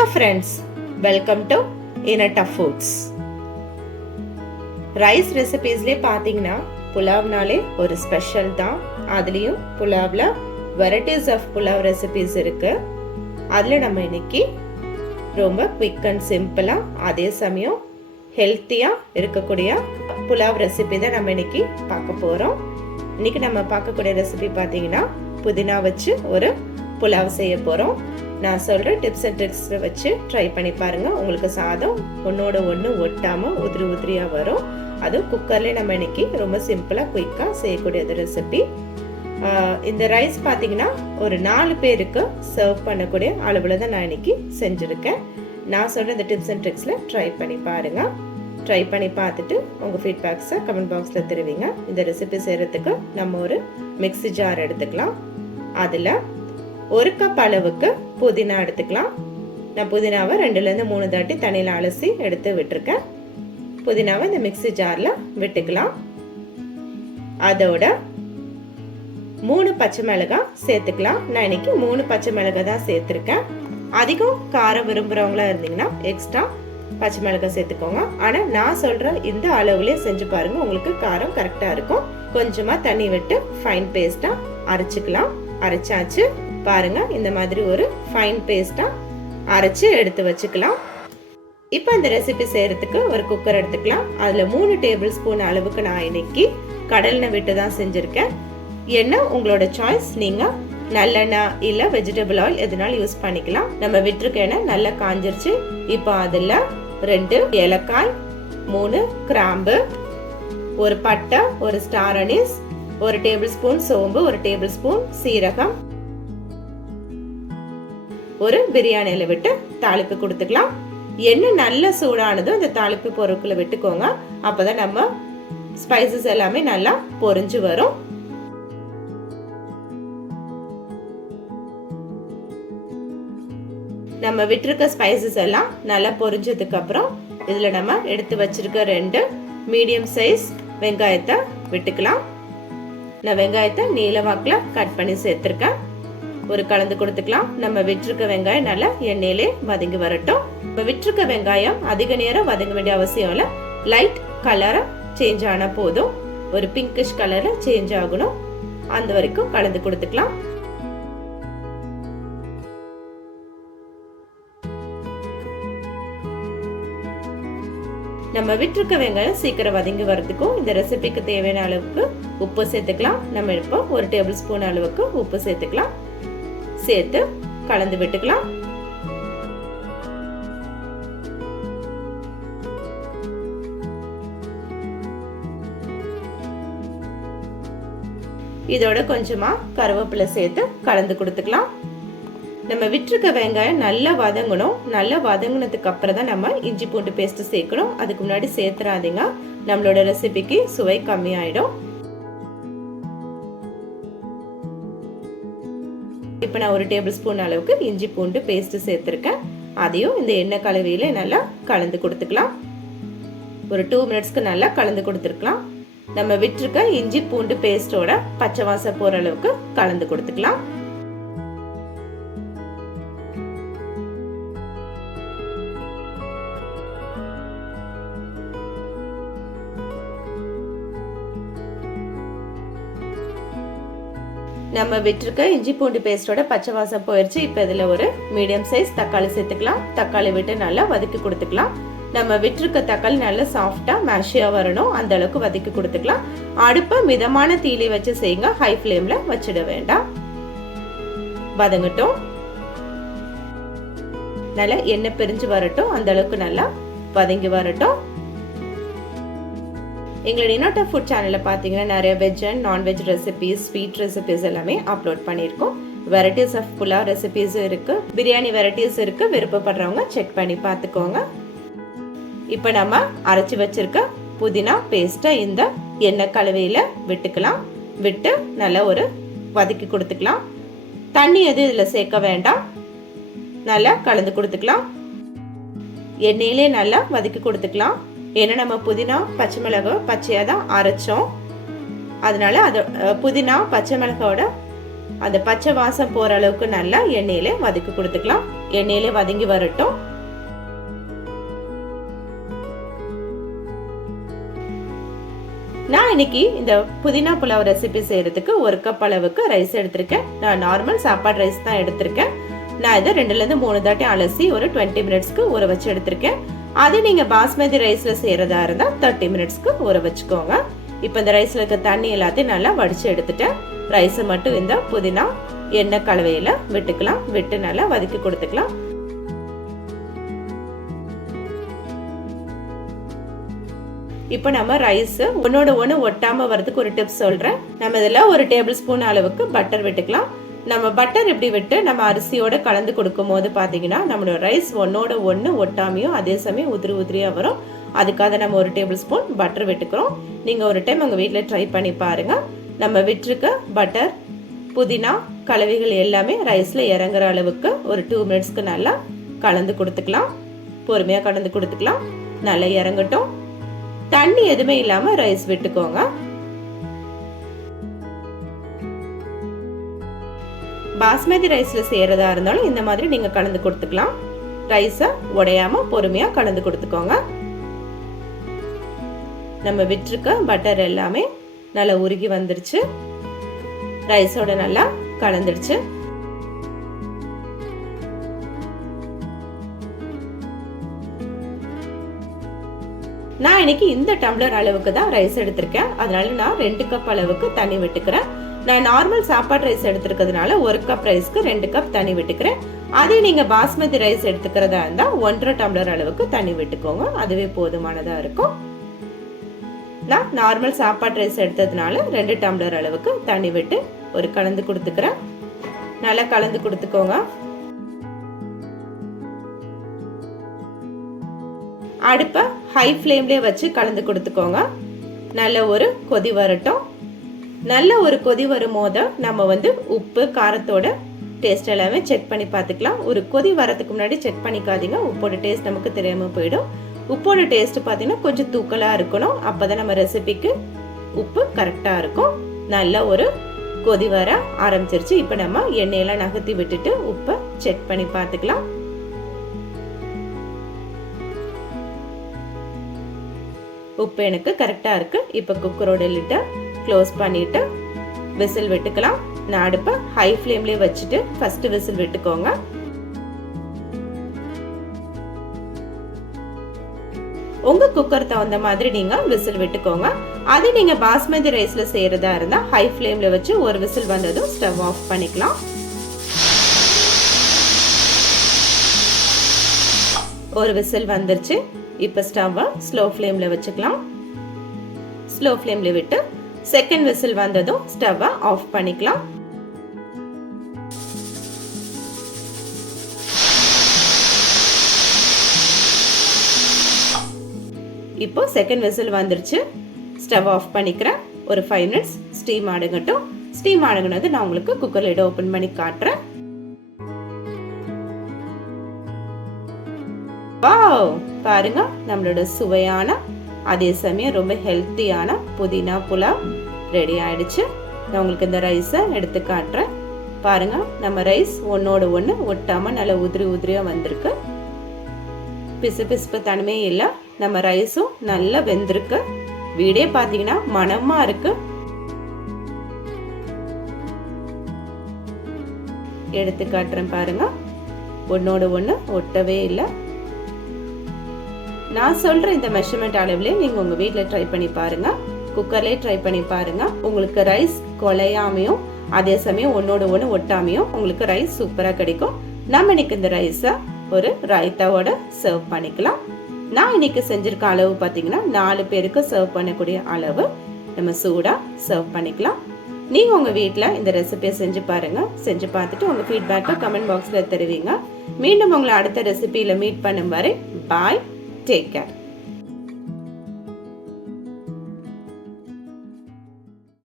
Hello friends, welcome to Inata Foods. Rice ரெசிபீஸ்லேயே பார்த்தீங்கன்னா புலாவ்னாலே ஒரு ஸ்பெஷல் தான். அதுலேயும் புலாவில் வெரைட்டிஸ் ஆஃப் புலாவ் ரெசிபீஸ் இருக்கு. அதில் நம்ம இன்னைக்கு ரொம்ப குவிக் அண்ட் சிம்பிளாக அதே சமயம் ஹெல்த்தியாக இருக்கக்கூடிய புலாவ் ரெசிபி தான் நம்ம இன்னைக்கு பார்க்க போகிறோம். இன்னைக்கு நம்ம பார்க்கக்கூடிய ரெசிபி பார்த்தீங்கன்னா புதினா வச்சு ஒரு புலாவ் செய்ய போகிறோம். நான் சொல்கிற டிப்ஸ் அண்ட் ட்ரிக்ஸ் வச்சு ட்ரை பண்ணி பாருங்கள். உங்களுக்கு சாதம் ஒன்றோட ஒன்று ஒட்டாமல் உதிரி உதிரியாக வரும். அதுவும் குக்கர்லேயே நம்ம இன்னைக்கு ரொம்ப சிம்பிளாக குயிக்காக செய்யக்கூடியது ரெசிபி. இந்த ரைஸ் பார்த்தீங்கன்னா ஒரு 4 பேருக்கு சர்வ் பண்ணக்கூடிய அளவில் தான் நான் இன்னைக்கு செஞ்சுருக்கேன். நான் சொல்கிற இந்த டிப்ஸ் அண்ட் ட்ரிக்ஸில் ட்ரை பண்ணி பாருங்கள். ட்ரை பண்ணி பார்த்துட்டு உங்கள் ஃபீட்பேக்ஸை கமெண்ட் பாக்ஸில் தெரிவிங்க. இந்த ரெசிபி செய்கிறதுக்கு நம்ம ஒரு மிக்ஸி ஜார் எடுத்துக்கலாம். அதில் 1 கப் அளவுக்கு புதினா எடுத்துக்கலாம். நான் புதினாவை 2லேருந்து 3 தாட்டி தண்ணியில் அலசி எடுத்து விட்டுருக்கேன். புதினாவை இந்த மிக்ஸி ஜாரில் விட்டுக்கலாம். அதோட 3 பச்சை மிளகாய் சேர்த்துக்கலாம். நான் இன்னைக்கு 3 பச்சை மிளகாய் தான் சேர்த்துருக்கேன். அதிகம் காரம் விரும்புகிறவங்களா இருந்தீங்கன்னா எக்ஸ்ட்ரா பச்சை மிளகாய் சேர்த்துக்கோங்க. ஆனால் நான் சொல்கிற இந்த அளவுலேயே செஞ்சு பாருங்கள், உங்களுக்கு காரம் கரெக்டாக இருக்கும். கொஞ்சமாக தண்ணி விட்டு ஃபைன் பேஸ்ட்டாக அரைச்சிக்கலாம். அரைச்சாச்சு பாருங்க, இந்த மாதிரி ஒரு ஃபைன் பேஸ்டா அரைச்சு எடுத்து வச்சுக்கலாம். இப்போ இந்த ரெசிபி செய்யறதுக்கு ஒரு குக்கர் எடுத்துக்கலாம். அதுல 3 டேபிள் ஸ்பூன் அளவுக்கு நான் இன்னைக்கு கடலெண்ணெய் விட்டு தான் செஞ்சிருக்கேன். எண்ணெய் உங்களோட சாய்ஸ், நீங்க நல்லெண்ணெய் இல்ல வெஜிடபிள் ஆயில் எதுனாலும் யூஸ் பண்ணிக்கலாம். நம்ம விட்டுருக்க எண்ணெய் நல்லா காஞ்சிருச்சு. இப்போ அதுல 2 ஏலக்காய், 3 கிராம்பு, ஒரு பட்டை, ஒரு ஸ்டார் அனீஸ், 1 டேபிள் ஸ்பூன் சோம்பு, 1 டேபிள் ஸ்பூன் சீரகம், ஒரு பிரியாணி இலை விட்டு தாளிப்பு கொடுத்துக்கலாம். எண்ணெய் நல்ல சூடானதும் இந்த தாளிப்பு பொருட்களை விட்டுக்கோங்க. அப்பதான் நம்ம ஸ்பைசஸ் எல்லாமே நல்லா பொரிஞ்சு வரும். நம்ம விட்டுருக்க ஸ்பைசஸ் எல்லாம் நல்லா பொரிஞ்சதுக்கு அப்புறம் இதுல நம்ம எடுத்து வச்சிருக்க 2 மீடியம் சைஸ் வெங்காயத்தை விட்டுக்கலாம். நான் வெங்காயத்தை நீல வாக்குல கட் பண்ணி சேர்த்திருக்கேன். ஒரு கலந்து கொடுத்துக்கலாம். நம்ம விட்டுருக்க வெங்காயம் நல்லா எண்ணெயிலே வதங்கி வரட்டும். இப்போ விட்டுருக்க வெங்காயம் அதிக நேரம் வதங்க வேண்டிய அவசியம் இல்லை. லைட் கலரை சேஞ்ச் ஆனா போதும். ஒரு பிங்கிஷ் கலர்ல சேஞ்ச் ஆகணும். அந்த வரைக்கும் கலந்து கொடுத்துக்கலாம். நம்ம விட்டுருக்க வெங்காயம் சீக்கிரம் வதங்கி வரதுக்கும் இந்த ரெசிபிக்கு தேவையான அளவுக்கு உப்பு சேர்த்துக்கலாம். நம்ம இப்போ 1 டேபிள் ஸ்பூன் அளவுக்கு உப்பு சேர்த்துக்கலாம். சேர்த்து கலந்து விட்டுக்கலாம். இதோட கொஞ்சமா கருவேப்பிலை சேர்த்து கலந்து கொடுத்துக்கலாம். நம்ம விட்டுருக்க வெங்காயம் நல்லா வதங்கணும். நல்லா வதங்கினதுக்கு அப்புறம் தான் நம்ம இஞ்சி பூண்டு பேஸ்ட் சேர்க்கணும். அதுக்கு முன்னாடி சேர்த்துறாதீங்க, நம்மளோட ரெசிபிக்கு சுவை கம்மியாயிடும். இப்போ நான் 1 டேபிள் ஸ்பூன் அளவுக்கு இஞ்சி பூண்டு பேஸ்ட் சேர்த்துருக்கேன். அதையும் இந்த எண்ணெய் கலவையில நல்லா கலந்து கொடுத்துக்கலாம். ஒரு 2 மினிட்ஸ்க்கு நல்லா கலந்து கொடுத்துருக்கலாம். நம்ம விட்டுருக்க இஞ்சி பூண்டு பேஸ்டோட பச்சை வாசம் போற அளவுக்கு கலந்து கொடுத்துக்கலாம். நம்ம விட்டுருக்க இஞ்சி பூண்டு பேஸ்டோட பச்சை வாசம் போயிடுச்சு. இப்போ இதில் ஒரு மீடியம் சைஸ் தக்காளி சேர்த்துக்கலாம். தக்காளி விட்டு நல்லா வதக்கி கொடுத்துக்கலாம். நம்ம விட்டுருக்க தக்காளி நல்லா சாஃப்டா மேஷியா வரணும், அந்த அளவுக்கு வதக்கி கொடுத்துக்கலாம். அடுப்பை மிதமான தீயில வச்சு செய்யுங்க, ஹை ஃப்ளேம்ல வச்சிட வேண்டாம். வதங்கட்டும், நல்லா எண்ணெய் பிரிஞ்சு வரட்டும், அந்த அளவுக்கு நல்லா வதங்கி வரட்டும். எங்களோட இனோட்டா ஃபுட் சேனலில் பார்த்தீங்கன்னா நிறைய veg and non veg recipes, sweet recipes எல்லாமே அப்லோட் பண்ணியிருக்கோம். வெரைட்டிஸ் ஆஃப் புலாவ் ரெசிபீஸும் இருக்கு, பிரியாணி வெரைட்டிஸ் இருக்கு. விருப்பப்படுறவங்க செக் பண்ணி பார்த்துக்கோங்க. இப்போ நம்ம அரைச்சி வச்சிருக்க புதினா பேஸ்ட்டை இந்த எண்ணெய் கலவையில் விட்டுக்கலாம். விட்டு நல்லா ஒரு வதக்கி கொடுத்துக்கலாம். தண்ணி எதுவும் இதில் சேர்க்க வேண்டாம். நல்லா கலந்து கொடுத்துக்கலாம். எண்ணெயிலே நல்லா வதக்கி கொடுத்துக்கலாம். ஏன்னா நம்ம புதினா பச்சை மிளகாய் பச்சையாக தான் அரைச்சோம். அதனால அது புதினா பச்சை மிளகாயோட அந்த பச்சை வாசம் போற அளவுக்கு நல்லா எண்ணெயிலே வதக்கி கொடுத்துக்கலாம். எண்ணெயிலே வதங்கி வரட்டும். நான் இன்னைக்கு இந்த புதினா புலாவ் ரெசிபி செய்யறதுக்கு 1 கப் அளவுக்கு ரைஸ் எடுத்திருக்கேன். நான் நார்மல் சாப்பாடு ரைஸ் தான் எடுத்திருக்கேன். நான் இதை 2ல இருந்து 3 தாட்டி அலசி ஒரு 20 மினிட்ஸ்க்கு ஊற வச்சு எடுத்திருக்கேன். அது நீங்க பாஸ்மதி ரைஸ்ல செய்யறதா இருந்தா 30 மினிட்ஸ்க்கு ஊற வச்சுக்கோங்க. இப்போ இந்த ரைஸ்ல இருக்க தண்ணி எல்லாத்தையும் நல்லா வடிச்சு எடுத்துட்டேன். ரைஸை மட்டும் இந்த புதினா எண்ணெய் கலவையில விட்டுக்கலாம். விட்டு நல்லா வதக்கி கொடுத்துக்கலாம். இப்போ நம்ம ரைஸ் ஒன்னோட ஒன்று ஒட்டாம வரதுக்கு ஒரு டிப்ஸ் சொல்றேன். நம்ம இதில் 1 டேபிள் ஸ்பூன் அளவுக்கு பட்டர் விட்டுக்கலாம். நம்ம பட்டர் இப்படி விட்டு நம்ம அரிசியோட கலந்து கொடுக்கும் போது பார்த்தீங்கன்னா நம்மளோட ரைஸ் ஒன்னோட ஒன்று ஒட்டாமையும் அதே சமயம் உதிரி உதிரியாக வரும். அதுக்காக நம்ம 1 டேபிள் ஸ்பூன் பட்டர் விட்டுக்கிறோம். நீங்கள் ஒரு டைம் உங்கள் வீட்டில் ட்ரை பண்ணி பாருங்க. நம்ம விட்டுருக்க பட்டர் புதினா கலவைகள் எல்லாமே ரைஸில் இறங்குற அளவுக்கு ஒரு 2 மினிட்ஸ்க்கு நல்லா கலந்து கொடுத்துக்கலாம். பொறுமையாக கலந்து கொடுத்துக்கலாம். நல்லா இறங்கட்டும். தண்ணி எதுவுமே இல்லாமல் ரைஸ் விட்டுக்கோங்க. பாஸ்மதி ரைஸ்ல செய்யறதா இருந்தாலும் இந்த மாதிரி நீங்க கலந்து கொடுத்துக்கலாம். ரைஸை உடையாம பொறுமையா கலந்து கொடுத்துக்கோங்க. நம்ம விட்டுருக்க பட்டர் எல்லாமே நல்லா உருகி வந்துருச்சு. ரைஸோட நல்லா கலந்துடுச்சு. நான் இன்னைக்கு இந்த டம்ளர் அளவுக்கு தான் ரைஸ் எடுத்திருக்கேன். அதனால நான் 2 கப் அளவுக்கு தண்ணி விட்டுக்கிறேன். நான் நார்மல் சாப்பாடு ரைஸ் எடுத்துக்கிறதுனால 1 கப் ரைஸ்க்கு 2 கப் தண்ணி விட்டுக்கிறேன். அதே நீங்க பாஸ்மதி ரைஸ் எடுத்துக்கிறதா இருந்தா 1.5 டம்ளர் அளவுக்கு தண்ணி விட்டுக்கோங்க. அதுவே போதுமானதா இருக்கும். நான் நார்மல் சாப்பாடு ரைஸ் எடுத்ததுனால 2 டம்ளர் அளவுக்கு தண்ணி விட்டு ஒரு கலந்து கொடுத்துக்கிறேன். நல்லா கலந்து கொடுத்துக்கோங்க. அடுப்பை ஹை ஃப்ளேம்லேயே வச்சு கலந்து கொடுத்துக்கோங்க. நல்ல ஒரு கொதி வரட்டும். நல்ல ஒரு கொதி வரும் போது நம்ம உப்பு காரத்தோட டேஸ்ட் எல்லாமே செக் பண்ணி பார்த்துக்கலாம். ஒரு கொதி வரதுக்கு முன்னாடி செக் பண்ணிக்காதீங்க. உப்போட டேஸ்ட் நமக்கு தெரியாமல் போயிடும். உப்போட டேஸ்ட் பார்த்தீங்கன்னா கொஞ்சம் தூக்கலாக இருக்கணும். அப்போ தான் நம்ம ரெசிபிக்கு உப்பு கரெக்டாக இருக்கும். நல்ல ஒரு கொதி வர ஆரம்பிச்சிருச்சு. இப்போ நம்ம எண்ணெயெல்லாம் நகர்த்தி விட்டுட்டு உப்பை செக் பண்ணி பார்த்துக்கலாம். உப்பு எனக்கு கரெக்டாக இருக்கு. இப்போ குக்கரோட லிட்டை க்ளோஸ் பண்ணிட்டு விசில் விட்டுக்கலாம். நான் அடுப்பை ஹை ஃப்ளேம்லேயே வச்சுட்டு ஃபர்ஸ்ட் விசில் விட்டுக்கோங்க. உங்க குக்கர் தகுந்த மாதிரி நீங்க விசில் விட்டுக்கோங்க. அது நீங்க பாஸ்மதி ரைஸ்ல செய்யறதா இருந்தா ஹை ஃப்ளேம்ல வச்சு ஒரு விசில் வந்ததும் ஸ்டவ் ஆஃப் பண்ணிக்கலாம். ஒரு விசில் வந்துருச்சு. இப்போ ஸ்டவ்வை ஸ்லோ ஃப்ளேம்ல வச்சுக்கலாம். ஸ்லோ ஃப்ளேம்ல விட்டு செகண்ட் விசில் வந்ததும் ஸ்டவ்வை ஆஃப் பண்ணிக்கலாம். இப்போ செகண்ட் விசில் வந்துருச்சு. ஸ்டவ் ஆஃப் பண்ணிக்கிறேன். ஒரு 5 மினிட்ஸ் ஸ்டீம் ஆடுங்கட்டும். ஸ்டீம் ஆடுங்கனது நான் உங்களுக்கு குக்கர் லிட் ஓபன் பண்ணி காட்டுறேன். வாவ், பாருங்க நம்மளோட சுவையான அதே சமயம் ரொம்ப ஹெல்த்தியான புதினா புலாவ் ரெடி ஆயிடுச்சு. நான் உங்களுக்கு இந்த ரைஸை எடுத்து காட்டுறேன். பாருங்க நம்ம ரைஸ் ஒன்னோட ஒன்று ஒட்டாம நல்லா உதிரி உதிரியா வந்திருக்கு. பிசு பிசுப்பு தனிமே இல்லை. நம்ம ரைஸும் நல்லா வெந்திருக்கு. வீடே பார்த்தீங்கன்னா மணமா இருக்கு. எடுத்து காட்டுறேன் பாருங்க. ஒன்னோட ஒன்று ஒட்டவே இல்லை. நான் சொல்ற இந்த மெஷர்மெண்ட் அளவுல நீங்க உங்க வீட்டில் ட்ரை பண்ணி பாருங்க. குக்கர்லேயே ட்ரை பண்ணி பாருங்க. உங்களுக்கு ரைஸ் குலையாமையும் அதே சமயம் ஒன்னோட ஒன்று ஒட்டாமையும் உங்களுக்கு ரைஸ் சூப்பராக கிடைக்கும். நம்ம இன்னைக்கு இந்த ரைஸை ஒரு ரைத்தாவோட சர்வ் பண்ணிக்கலாம். நான் இன்னைக்கு செஞ்சிருக்க அளவு பார்த்தீங்கன்னா 4 பேருக்கு சர்வ் பண்ணக்கூடிய அளவு நம்ம சூடாக சர்வ் பண்ணிக்கலாம். நீங்கள் உங்கள் வீட்டில் இந்த ரெசிபியை செஞ்சு பாருங்க. செஞ்சு பார்த்துட்டு உங்கள் ஃபீட்பேக்கை கமெண்ட் பாக்ஸில் தெரிவிங்க. மீண்டும் உங்களை அடுத்த ரெசிபியில் மீட் பண்ணும் வரை பாய். Take care.